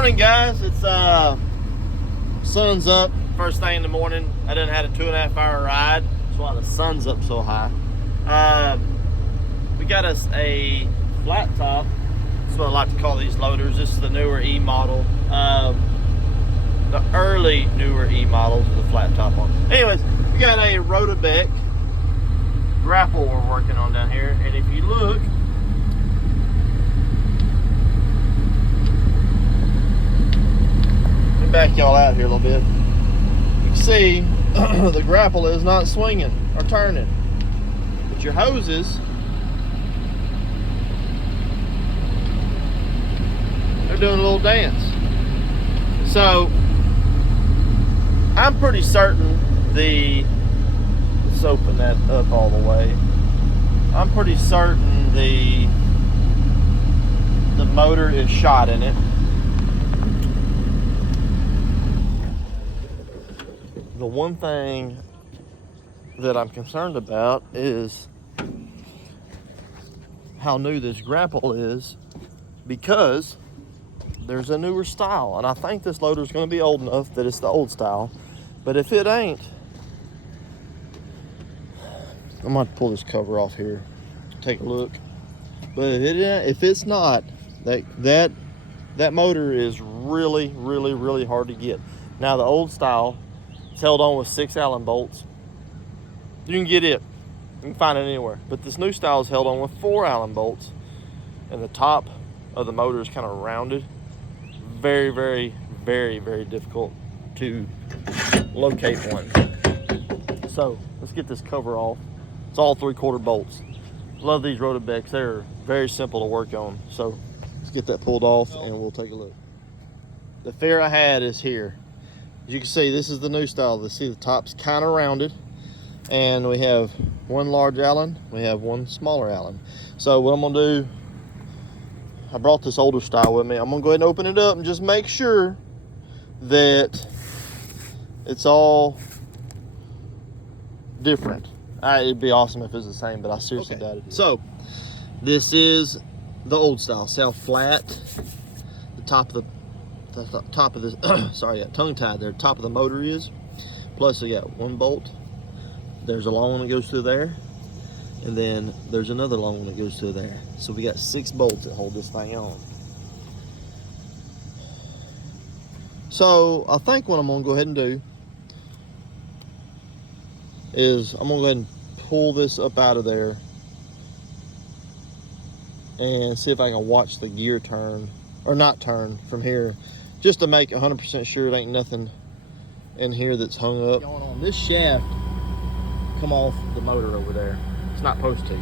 morning, guys. It's sun's up first thing in the morning. I done had a 2.5 hour ride. That's why the sun's up so high. We got us a flat top. That's what I like to call these loaders. This is the newer E model. The early newer E models with the flat top on. Anyways, we got a Rotobec grapple we're working on down here, and if you look, let me back y'all out here a little bit. You can see the grapple is not swinging or turning, but your hoses, they're doing a little dance. So I'm pretty certain let's open that up all the way. I'm pretty certain the motor is shot in it. The one thing that I'm concerned about is how new this grapple is, because there's a newer style, and I think this loader is going to be old enough that it's the old style. But if it ain't, I'm going to pull this cover off here, take a look. But if it's not, that motor is really hard to get. Now the old style, it's held on with 6 Allen bolts. You can get it, you can find it anywhere. But this new style is held on with 4 Allen bolts, and the top of the motor is kind of rounded. Very difficult to locate one. So let's get this cover off. It's all 3/4 bolts. Love these Rotobecs. They're very simple to work on. So let's get that pulled off and we'll take a look. The fear I had is here. As you can see, this is the new style. See, the top's kind of rounded, and we have one large Allen, we have one smaller Allen. So what I'm gonna do, I brought this older style with me. I'm gonna go ahead and open it up and just make sure that it's all different. It'd be awesome if it's the same, but I seriously doubt it. So this is the old style. See how flat the top of this sorry, tongue tied there, top of the motor is. Plus we got one bolt. There's a long one that goes through there, and then there's another long one that goes through there. So we got 6 bolts that hold this thing on. So I think what I'm gonna go ahead and do is I'm gonna go ahead and pull this up out of there and see if I can watch the gear turn, or not turn, from here, just to make 100% sure it ain't nothing in here that's hung up. On this shaft come off the motor over there. It's not supposed to.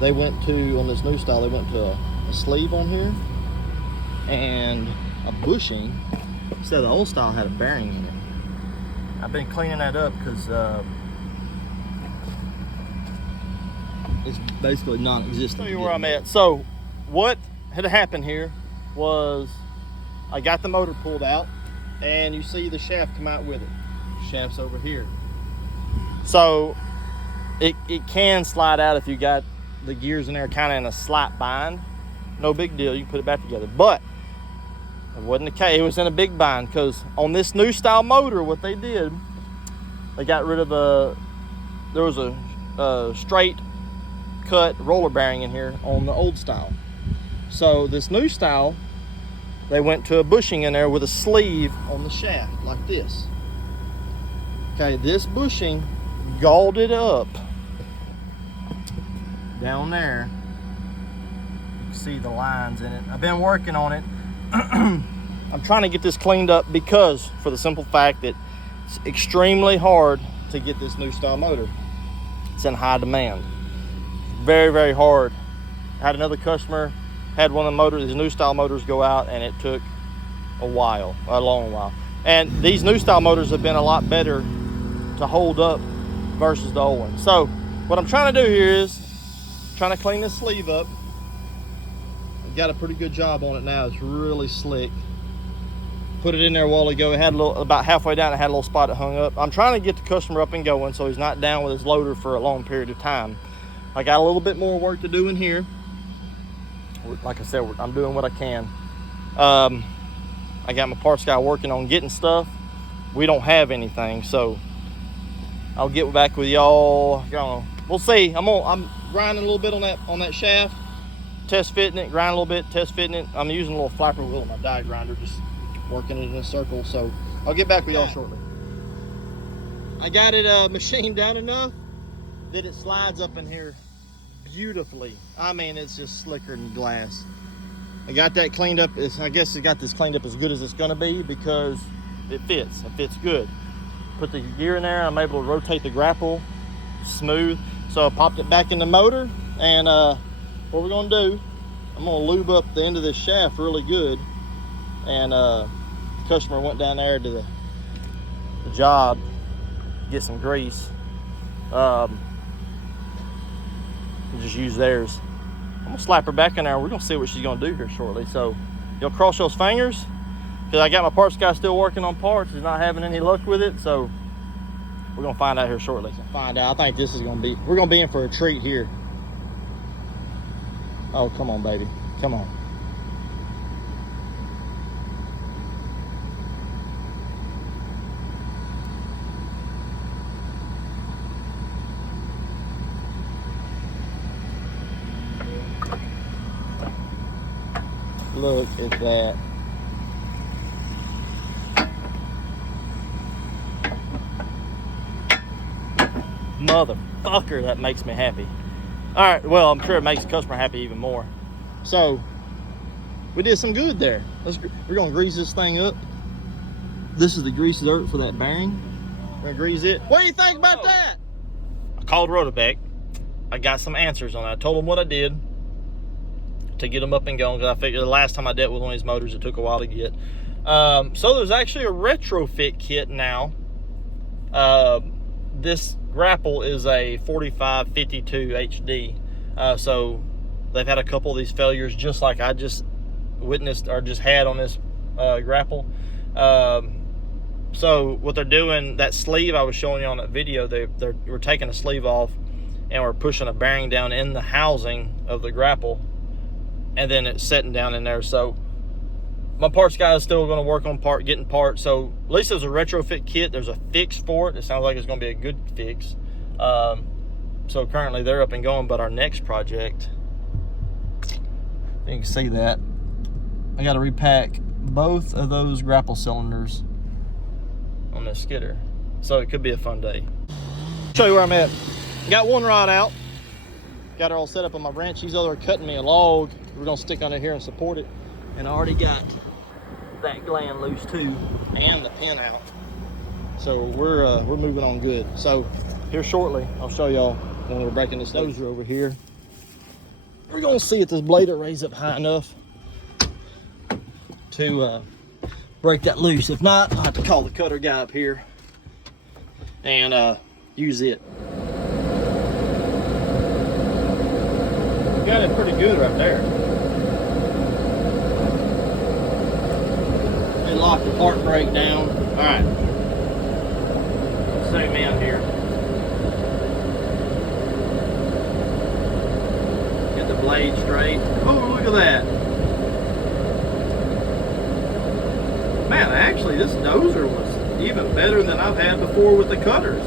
They went to, on this new style, they went to a sleeve on here and a bushing. So the old style had a bearing in it. I've been cleaning that up because it's basically non-existent. I'll tell you where I'm at. So what had happened here was I got the motor pulled out, and you see the shaft come out with it. The shaft's over here. So it can slide out if you got the gears in there kind of in a slight bind. No big deal, you can put it back together. But it wasn't the case. It was in a big bind, because on this new style motor, what they did, they got rid of there was a straight cut roller bearing in here on the old style. So this new style, they went to a bushing in there with a sleeve on the shaft like this. Okay, this bushing galled it up down there. You can see the lines in it. I've been working on it. I'm trying to get this cleaned up because, for the simple fact that it's extremely hard to get this new style motor. It's in high demand. Very hard. I had another customer, had one of the motors, these new style motors, go out, and it took a long while. And these new style motors have been a lot better to hold up versus the old one. So what I'm trying to do here is trying to clean this sleeve up. Got a pretty good job on it now. It's really slick. Put it in there a while ago. It had about halfway down, it had a little spot that hung up. I'm trying to get the customer up and going so he's not down with his loader for a long period of time. I got a little bit more work to do in here. Like I said, I'm doing what I can. I got my parts guy working on getting stuff. We don't have anything, so I'll get back with y'all. We'll see. I'm grinding a little bit on that shaft, test fitting it, grind a little bit, test fitting it. I'm using a little flapper wheel on my die grinder, just working it in a circle. So I'll get back with y'all shortly. I got it machined down enough that it slides up in here beautifully. I mean, it's just slicker than glass. I got that cleaned up. I guess I got this cleaned up as good as it's gonna be because it fits. It fits good. Put the gear in there. I'm able to rotate the grapple smooth. So I popped it back in the motor, and what we're gonna do, I'm gonna lube up the end of this shaft really good. And the customer went down there to the job, get some grease. Just use theirs. I'm gonna slap her back in there. We're gonna see what she's gonna do here shortly. So you'll cross those fingers, because I got my parts guy still working on parts. He's not having any luck with it. So we're gonna find out here shortly. Find out. I think this is gonna be, we're gonna be in for a treat here. Oh, come on, baby. Come on. Look at that. Motherfucker, that makes me happy. All right, well, I'm sure it makes the customer happy even more. So we did some good there. We're gonna grease this thing up. This is the grease dirt for that bearing. We're gonna grease it. What do you think about that? I called Rotobec. I got some answers on that. I told them what I did to get them up and going, because I figured the last time I dealt with one of these motors, it took a while to get. So there's actually a retrofit kit now. This grapple is a 4552 HD. So they've had a couple of these failures, just like I just witnessed or just had on this grapple. So what they're doing, that sleeve I was showing you on that video, we're taking a sleeve off and we're pushing a bearing down in the housing of the grapple, and then it's setting down in there. So my parts guy is still going to work on getting parts. So at least there's a retrofit kit. There's a fix for it. It sounds like it's going to be a good fix. So currently they're up and going, but our next project, you can see that, I got to repack both of those grapple cylinders on this skidder. So it could be a fun day. Show you where I'm at. Got one rod out. Got her all set up on my wrench. These other are cutting me a log. We're gonna stick under here and support it. And I already got that gland loose too, and the pin out. So we're moving on good. So here shortly, I'll show y'all when we're breaking this dozer over here. We're gonna see if this blade will raise up high enough to break that loose. If not, I'll have to call the cutter guy up here and use it. Got it pretty good right there. And lock the park brake down. All right. Let's zoom in here. Get the blade straight. Oh, look at that. Man, actually, this dozer was even better than I've had before with the cutters.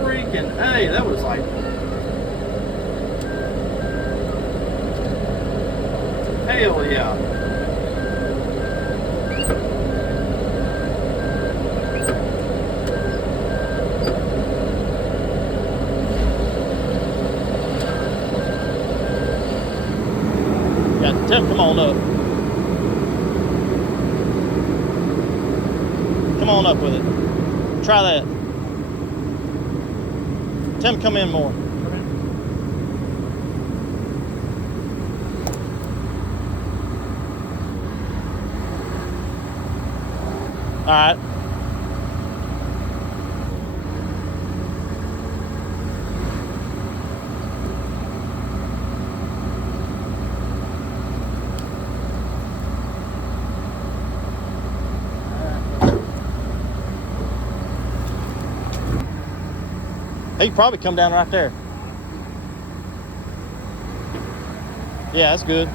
Freaking A, that was like, hell yeah. Got Tim, come on up. Come on up with it. Try that. Tim, come in more. All right. He could probably come down right there. Yeah, that's good.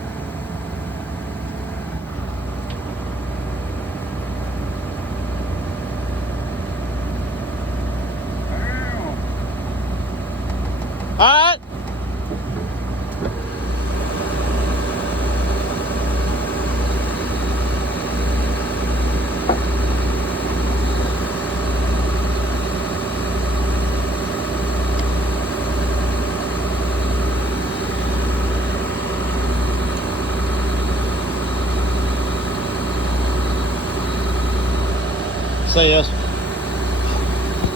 right. See us.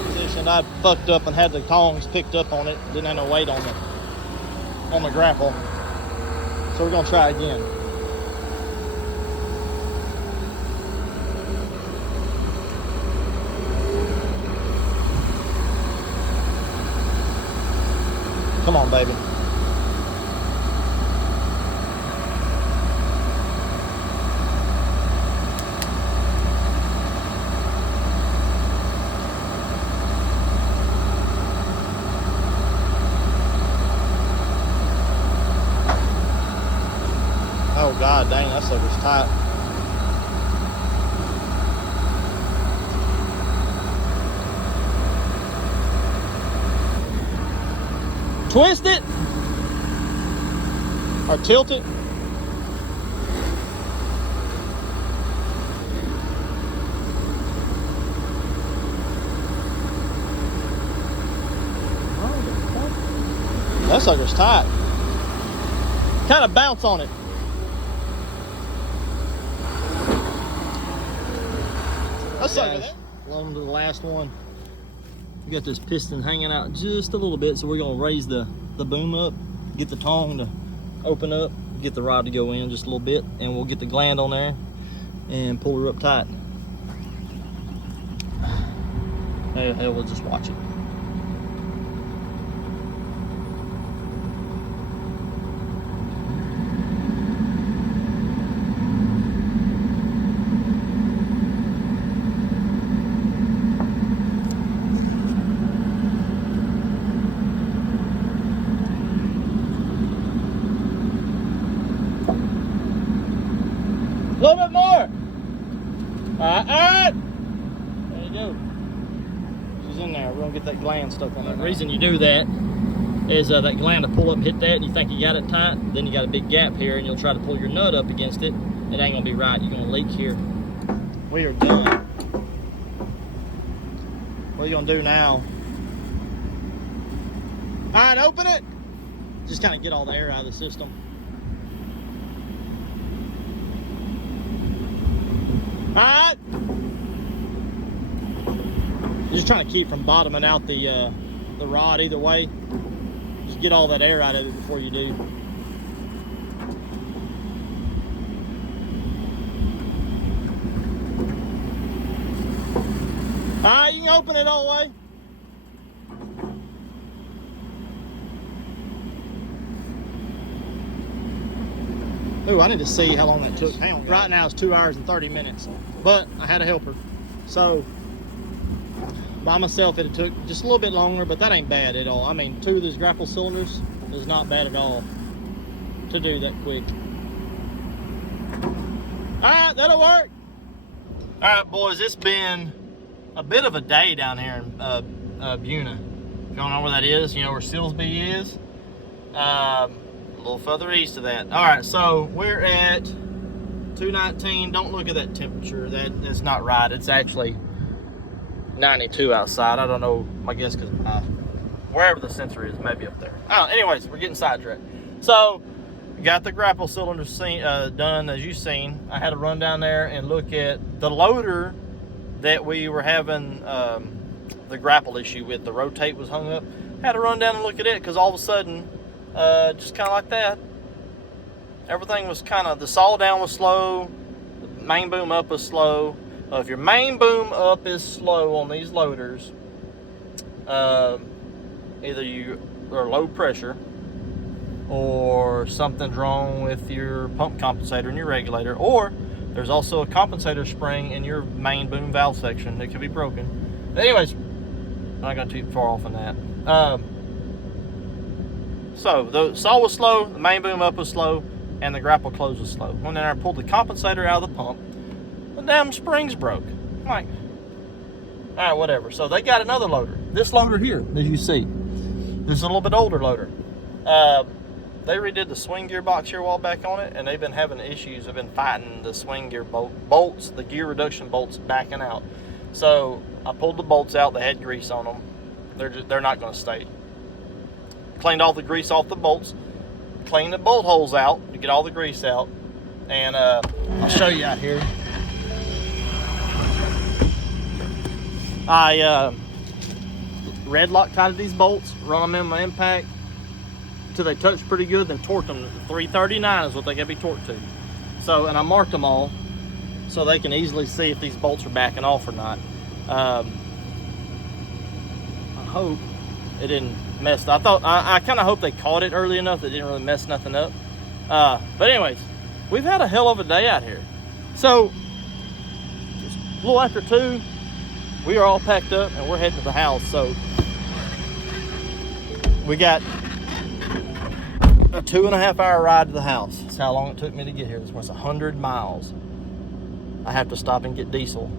Position I fucked up and had the tongs picked up on it. Didn't have no weight on the grapple. So we're gonna try again. Come on, baby. Oh God dang, that sucker's tight. Twist it or tilt it. That sucker's tight. Kind of bounce on it. That sucker. Along to the last one. We got this piston hanging out just a little bit, so we're gonna raise the boom up, get the tong to open up, get the rod to go in just a little bit, and we'll get the gland on there and pull her up tight. Hell, we'll just watch it. A little bit more. All right. There you go. She's in there. We're gonna get that gland stuck on there. The reason you do that is that gland will pull up and hit that, and you think you got it tight. Then you got a big gap here, and you'll try to pull your nut up against it. It ain't gonna be right. You're gonna leak here. We are done. What are you gonna do now? All right, open it. Just kind of get all the air out of the system. Alright. Just trying to keep from bottoming out the rod either way. Just get all that air out of it before you do. Alright, you can open it all the way. Ooh, I need to see how long that took. Hang on. Right now it's 2 hours and 30 minutes, but I had a helper. So by myself it took just a little bit longer, but that ain't bad at all. I mean, 2 of these grapple cylinders is not bad at all to do that quick. All right, that'll work. All right, boys, it's been a bit of a day down here in Buna. If you don't know where that is, you know where Silsby is. A little further east of that. All right, so we're at 219. Don't look at that temperature. That's not right. It's actually 92 outside. I don't know. I guess because wherever the sensor is, maybe up there. Oh, anyways, we're getting sidetracked. So we got the grapple cylinder done, as you've seen. I had to run down there and look at the loader that we were having the grapple issue with. The rotate was hung up. Had to run down and look at it because all of a sudden, just kind of like that, everything was kind of, the saw down was slow, the main boom up was slow. If your main boom up is slow on these loaders, either you are low pressure or something's wrong with your pump compensator and your regulator, or there's also a compensator spring in your main boom valve section that could be broken. But anyways, I'm not going too far off on that. So the saw was slow, the main boom up was slow, and the grapple close was slow. When I pulled the compensator out of the pump, the damn springs broke. I'm like, all right, whatever. So they got another loader. This loader here, as you see. This is a little bit older loader. They redid the swing gearbox here a while back on it, and they've been having issues. They've been fighting the swing gear bolts, the gear reduction bolts backing out. So I pulled the bolts out. They had grease on them. They're not going to stay. Cleaned all the grease off the bolts. Cleaned the bolt holes out to get all the grease out. And I'll show you out here. I red Loctited these bolts, run them in my impact till they touch pretty good, then torqued them. 339 is what they gotta be torqued to. So, and I marked them all so they can easily see if these bolts are backing off or not. I hope it didn't mess. I kind of hope they caught it early enough that it didn't really mess nothing up. But anyways, we've had a hell of a day out here. So, it's a little after 2. We are all packed up and we're heading to the house. So we got a 2.5 hour ride to the house. That's how long it took me to get here. This was 100 miles. I have to stop and get diesel.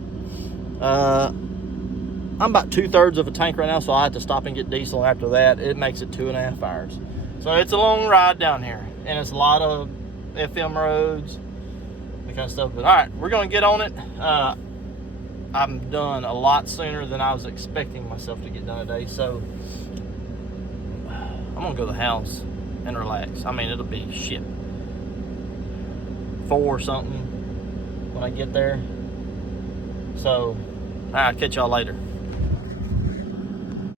I'm about 2/3 of a tank right now, so I have to stop and get diesel. After that, it makes it 2.5 hours. So it's a long ride down here, and it's a lot of FM roads, that kind of stuff. But all right, we're gonna get on it. I'm done a lot sooner than I was expecting myself to get done today, so I'm gonna go to the house and relax. I mean, it'll be shit 4 something when I get there. So, all right, catch y'all later.